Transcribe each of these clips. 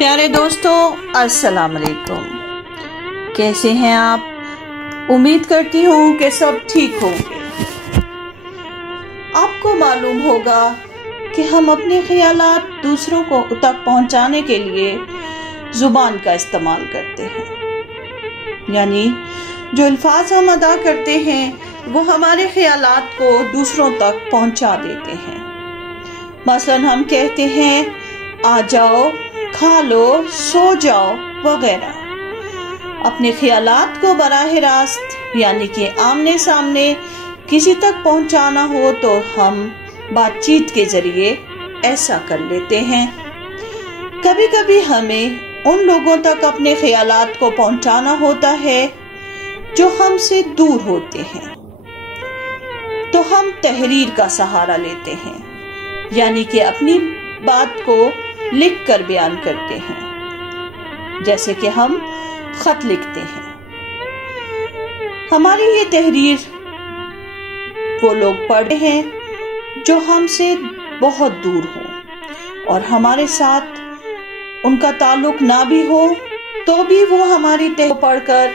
پیارے دوستوں، السلام علیکم۔ کیسے ہیں آپ؟ امید کرتی ہوں کہ سب ٹھیک ہوں گے۔ آپ کو معلوم ہوگا کہ ہم اپنے خیالات دوسروں کو تک پہنچانے کے لیے زبان کا استعمال کرتے ہیں، یعنی جو الفاظ ہم ادا کرتے ہیں وہ ہمارے خیالات کو دوسروں تک پہنچا دیتے ہیں۔ مثلاً ہم کہتے ہیں آ جاؤ، کھا لو، سو جاؤ وغیرہ۔ اپنے خیالات کو براہ راست یعنی کہ آمنے سامنے کسی تک پہنچانا ہو تو ہم بات چیت کے ذریعے ایسا کر لیتے ہیں۔ کبھی کبھی ہمیں ان لوگوں تک اپنے خیالات کو پہنچانا ہوتا ہے جو ہم سے دور ہوتے ہیں، تو ہم تحریر کا سہارا لیتے ہیں، یعنی کہ اپنی بات کو لکھ کر بیان کرتے ہیں، جیسے کہ ہم خط لکھتے ہیں۔ ہماری یہ تحریر وہ لوگ پڑھتے ہیں جو ہم سے بہت دور ہوں اور ہمارے ساتھ ان کا تعلق نہ بھی ہو تو بھی وہ ہماری تحریر پڑھ کر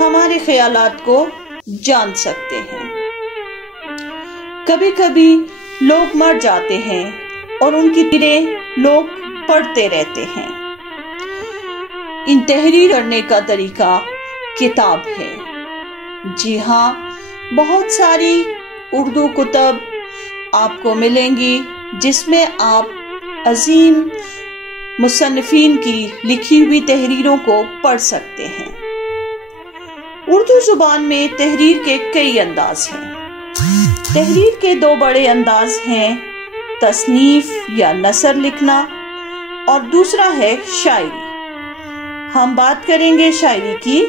ہمارے خیالات کو جان سکتے ہیں۔ کبھی کبھی لوگ مر جاتے ہیں اور ان کی تحریریں لوگ پڑھتے رہتے ہیں۔ ان تحریر کرنے کا طریقہ کتاب ہے۔ جی ہاں، بہت ساری اردو کتب آپ کو ملیں گی جس میں آپ عظیم مصنفین کی لکھی ہوئی تحریروں کو پڑھ سکتے ہیں۔ اردو زبان میں تحریر کے کئی انداز ہیں۔ تحریر کے دو بڑے انداز ہیں، تصنیف یا نثر لکھنا اور دوسرا ہے شاعری۔ ہم بات کریں گے شاعری کی،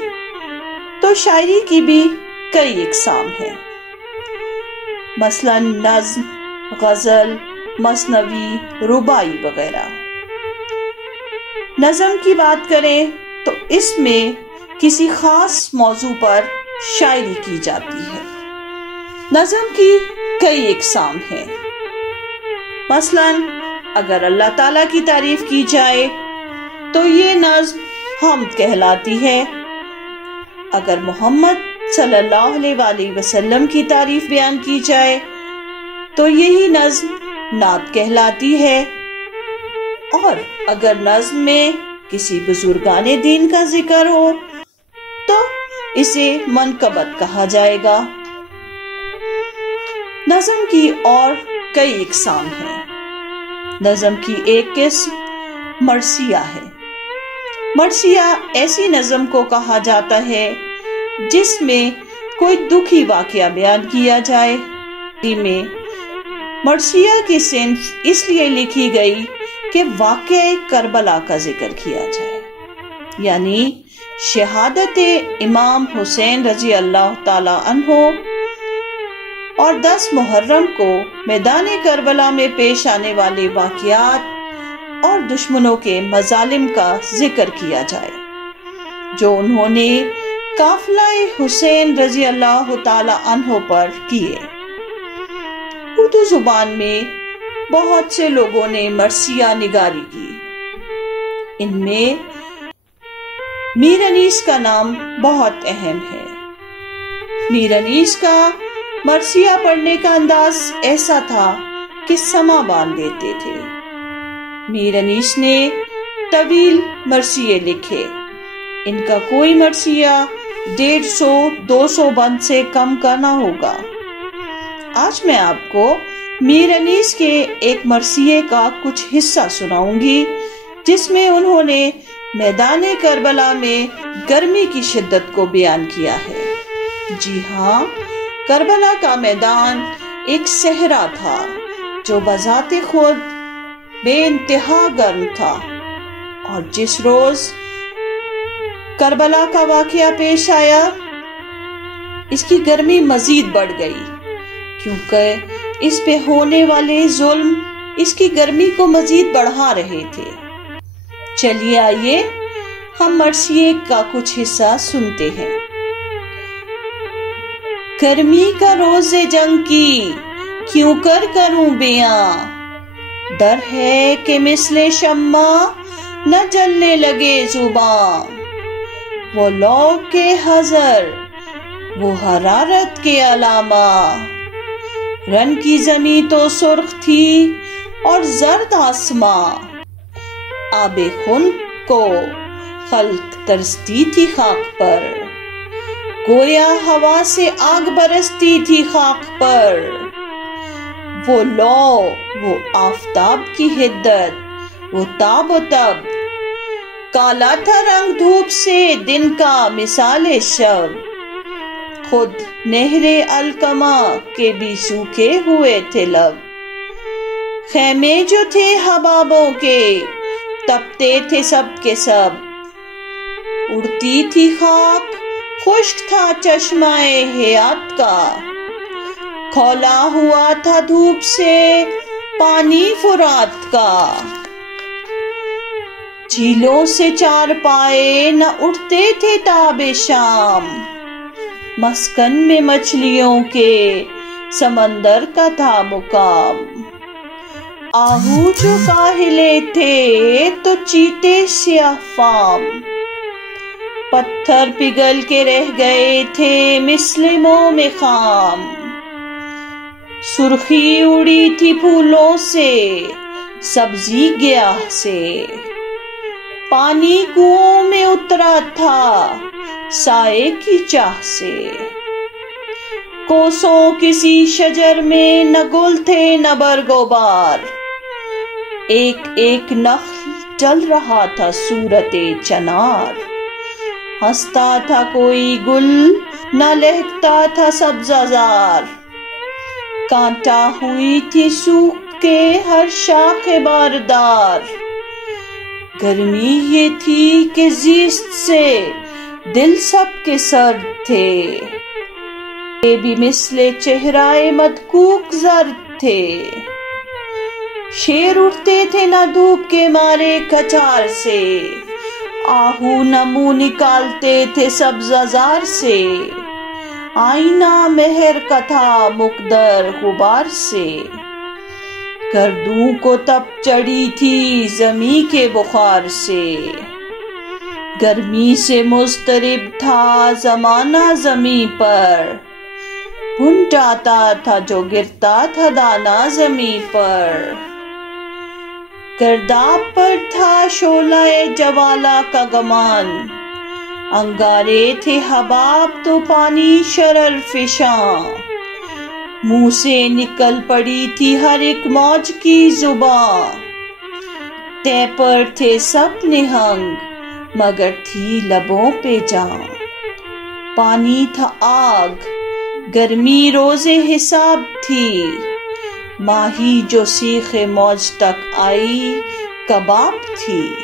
تو شاعری کی بھی کئی اقسام ہیں، مثلا نظم، غزل، مثنوی، رباعی وغیرہ۔ نظم کی بات کریں تو اس میں کسی خاص موضوع پر شاعری کی جاتی ہے۔ نظم کی کئی اقسام ہیں، مثلا اگر اللہ تعالیٰ کی تعریف کی جائے تو یہ نظم حمد کہلاتی ہے۔ اگر محمد صلی اللہ علیہ وآلہ وسلم کی تعریف بیان کی جائے تو یہی نظم نعت کہلاتی ہے، اور اگر نظم میں کسی بزرگان دین کا ذکر ہو تو اسے منقبت کہا جائے گا۔ نظم کی اور کئی اقسام ہیں۔ نظم کی ایک قسم مرثیہ ہے۔ مرثیہ ایسی نظم کو کہا جاتا ہے جس میں کوئی دکھی واقعہ بیان کیا جائے۔ میں مرثیہ کی صنف اس لیے لکھی گئی کہ واقعہ کربلا کا ذکر کیا جائے، یعنی شہادت امام حسین رضی اللہ تعالی عنہ اور 10 محرم کو میدان کربلا میں پیش آنے والے واقعات اور دشمنوں کے مظالم کا ذکر کیا جائے جو انہوں نے قافلہ حسین رضی اللہ تعالی عنہ پر کیے۔ اردو زبان میں بہت سے لوگوں نے مرثیہ نگاری کی۔ ان میں میر انیس کا نام بہت اہم ہے۔ میر انیس کا مرثیہ پڑھنے کا انداز ایسا تھا کہ سما باندھ دیتے تھے۔ میر انیس نے طویل مرثیے لکھے۔ ان کا کوئی مرثیہ 150-200 بند سے کم کا نہ ہوگا۔ آج میں آپ کو میر انیس کے ایک مرثیے کا کچھ حصہ سناؤں گی جس میں انہوں نے میدان کربلا میں گرمی کی شدت کو بیان کیا ہے۔ جی ہاں، کربلا کا میدان ایک صحرا تھا جو بذات خود بے انتہا گرم تھا، اور جس روز کربلا کا واقعہ پیش آیا اس کی گرمی مزید بڑھ گئی، کیونکہ اس پہ ہونے والے ظلم اس کی گرمی کو مزید بڑھا رہے تھے۔ چلیے آئیے ہم مرثیے کا کچھ حصہ سنتے ہیں۔ گرمی کا روز جنگ کی کیوں کر کروں بیاں، ڈر ہے کہ مثل شمع نہ جلنے لگے زبان، وہ لو کے حذر، وہ حرارت کے علامہ۔ رن کی زمین تو سرخ تھی اور زرد آسماں، آب خون کو خلق ترستی تھی خاک پر، گویا ہوا سے آگ برستی تھی خاک پر۔ وہ لو، وہ آفتاب کی حدت، وہ تاب و تب، کالا تھا رنگ دھوپ سے دن کا مثال شب، خود نہر الکما کے بھی سوکھے ہوئے تھے لب۔ خیمے جو تھے حبابوں کے تپتے تھے سب کے سب، اڑتی تھی خاک، خشک تھا چشمہ حیات کا، کھولا ہوا تھا دھوپ سے پانی فرات کا۔ جھیلوں سے چار پائے نہ اٹھتے تھے تاب شام، مسکن میں مچھلیوں کے سمندر کا تھا مقام۔ آہو جو کاہلے تھے تو چیتے سیاہ فام، پتھر پگھل کے رہ گئے تھے مثل موم خام۔ سرخی اڑی تھی پھولوں سے، سبزی گیاہ سے، پانی کنووں میں اترا تھا سائے کی چاہ سے۔ کوسوں کسی شجر میں نہ گل تھے نہ برگ و بار، ایک ایک نخل جل رہا تھا صورت چنار۔ ہنستا تھا کوئی گل نہ لہکتا تھا سبزہ زار، کانٹا ہوئی تھی سوکھ کے ہر شاخ باردار۔ گرمی یہ تھی کہ زیست سے دل سب کے سرد تھے، یہ بھی مثل چہرائے مدکوک زرد تھے۔ شیر اٹھتے تھے نہ دھوپ کے مارے کچار سے، آہو نہ منہ نکالتے تھے سبزہ زار سے۔ آئینہ مہر کا تھا مقدر غبار سے، گردوں کو تپ چڑھی تھی زمیں کے بخار سے۔ گرمی سے مضطرب تھا زمانہ زمیں پر، بن جاتا تھا جو گرتا تھا دانہ زمیں پر۔ گرداب پر تھا شعلہ جوالہ کا گمان، انگارے تھے حباب تو پانی شرر فشاں۔ منہ سے نکل پڑی تھی ہر ایک موج کی زبان، تہ پر تھے سب نہنگ مگر تھی لبوں پہ جان۔ پانی تھا آگ، گرمی روز حساب تھی، ماہی جو سیخ موج تک آئی کباب تھی۔